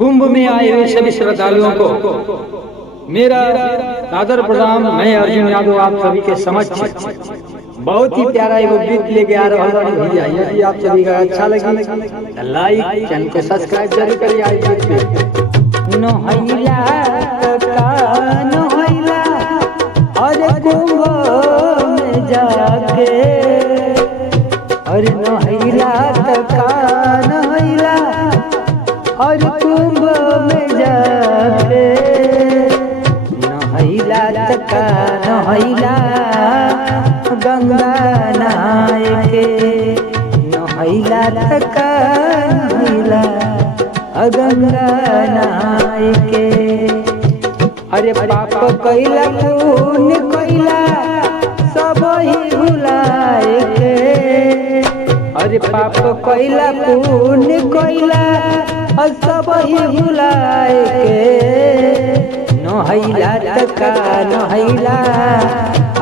कुंभ में आए हुए सभी श्रद्धालुओं को मेरा सादर प्रणाम। मैं अर्जुन यादव आप सभी के समक्ष बहुत ही प्यारा एगो गीत लेके आ रहा हूँ भैया। यदि आप सभी का अच्छा लगे तो लाइक, चैनल को सब्सक्राइब जरूर करिए। आज गीत में नोहैला नोहैला और कुंभ में जाके, और नोहैला नोहैला और कुंभ में जाके, नहैला तका नहैला गंगा नहाए के, नहैला तका नहैला गंगा नहाए के। अरे पाप कैला पुण्य कैला सब ही भुलाए के, अरे पाप कैला पुण्य कैला सब ही भुलाए के, नहैला तका नहैला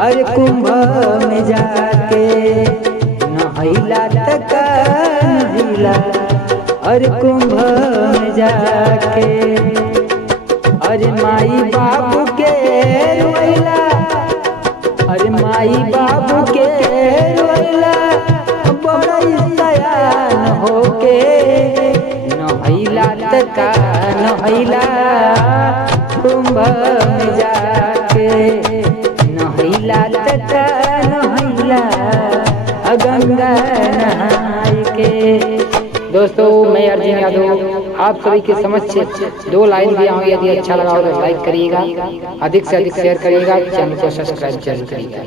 अरे कुंभ में जाके, नहैला तका नहैला अरे कुंभ में जाके। अरे माई बाबू के रोइला, अरे माई बाबू के रोइला बड़ा सयान होके, नहैला तका नहैला कुंभ में जाके, नहैला तका नहैला गंगा नहाए के। दोस्तों मैं अर्जुन यादव आप सभी के समक्ष दो लाइन दिया हूँ। यदि अच्छा लगा हो तो लाइक करिएगा, अधिक से अधिक शेयर करिएगा, चैनल को सब्सक्राइब जरूर करिएगा।